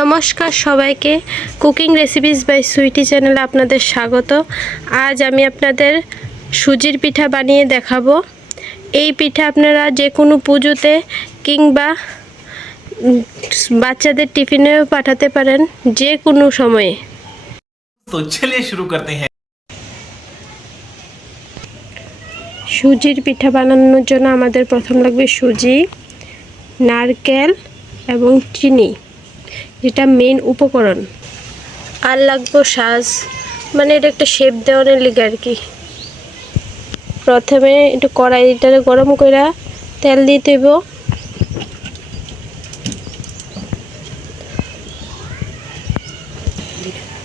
নমস্কার সবাইকে, cooking recipes by Sweety চ্যানেলে আপনাদের স্বাগত। আজ আমি আপনাদের সুজির পিঠা বানিয়ে দেখাবো। এই পিঠা আপনারা যে কোনো পুজোতে কিংবা বাচ্চাদের টিফিনেও পাঠাতে পারেন, যে কোনো সময়ে। তো চলিয়ে শুরু করতে হ্যাঁ। সুজির পিঠা বানানোর জন্য আমাদের প্রথম লাগবে সুজি, নারকেল এবং চিনি, যেটা মেন উপকরণ। আর লাগবে সাজ, মানে এটা একটা শেপ দেওয়ার লিগে আর কি। প্রথমে একটু কড়াইটা গরম করে তেল দিতে হইব।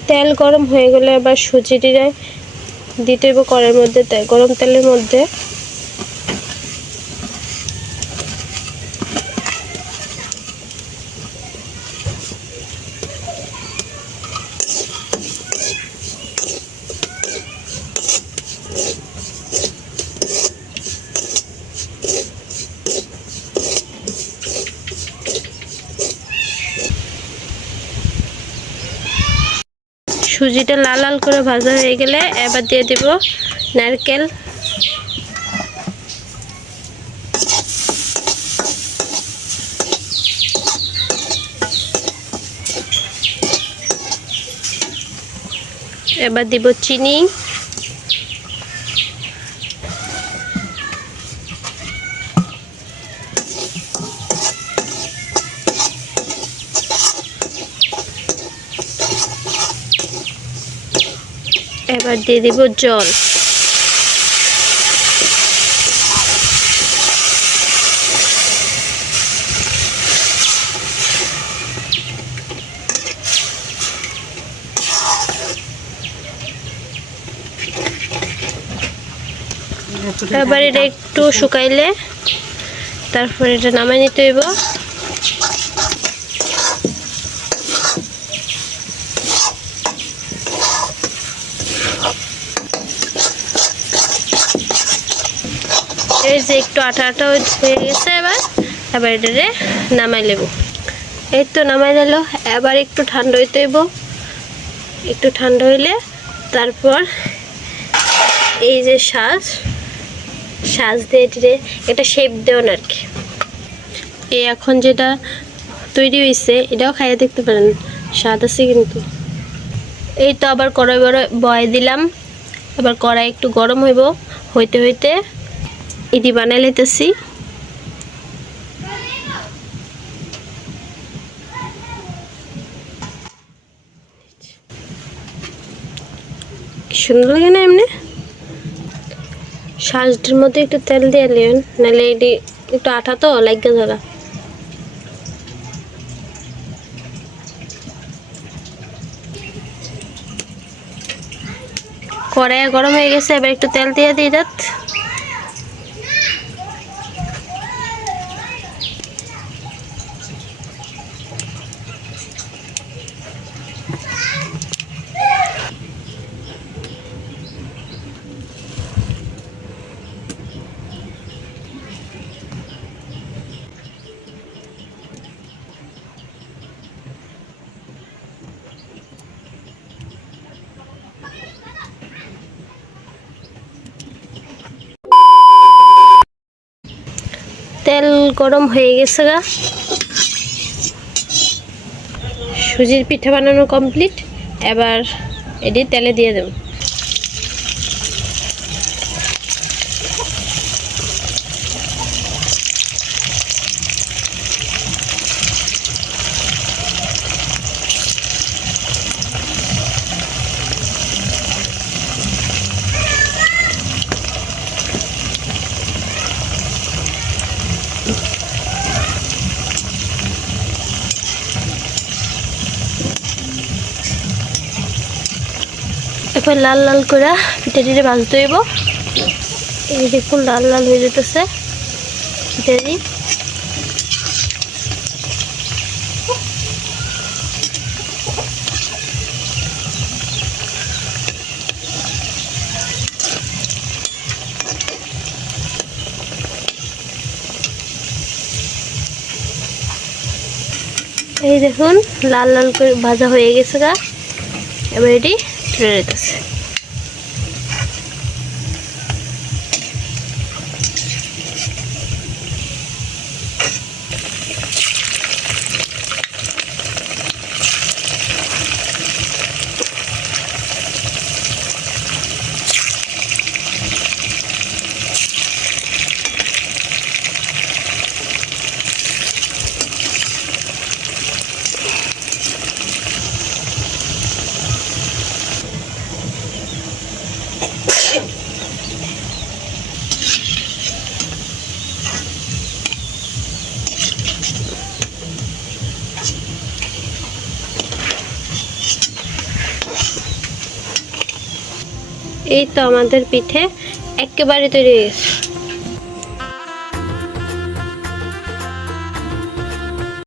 তেল গরম হয়ে গেলে এবার সুজিটা দিতে হইব কড়াইয়ের মধ্যে, গরম তেলের মধ্যে। সুজিটা লাল লাল করে ভাজা হয়ে গেলে এবার দিয়ে দেব নারকেল। এবার দিব চিনি। এবার দিয়ে দিব জল। এবার এটা একটু শুকাইলে তারপর এটা নামাই নিতে হইব। এই যে একটু আটা আটা হয়ে গেছে, এবার এটারে নামাই নেব। এই তো নামাই নিল। এবার একটু ঠান্ডা হইতে হইব। একটু ঠান্ডা হইলে তারপর এই যে সাজ দিয়ে এটারে একটা শেপ দেওয়ান আর কি। এই এখন যেটা তৈরি হয়েছে এটাও খাইয়ে দেখতে পারেন, স্বাদ আছে কিন্তু। এই তো আবার কড়াই বয় দিলাম। এবার কড়াই একটু গরম হইতে হইতে এটি বানাই লইতেছি। সুন্দর লাগে না এমনি? সাজটির মধ্যে একটু তেল দিয়ে নেন, নাহলে এটি একটু আঠা তো লাগবে ধরা। কড়াই গরম হয়ে গেছে, এবার একটু তেল দিয়ে দিই। তেল গরম হয়ে গেছে গা, সুজির পিঠা বানানো কমপ্লিট। এবার এটি তেলে দিয়ে দেব। এবার লাল লাল করে পিঠাটি ভাজতে হইব। এই দেখুন লাল লাল হয়ে যেতেছে পিঠাটি। এই দেখুন লাল লাল করে ভাজা হয়ে গেছে গা। এবার এটি তুলে নিতেছে। এই তো আমাদের পিঠে একেবারে তৈরি হয়ে গেছে।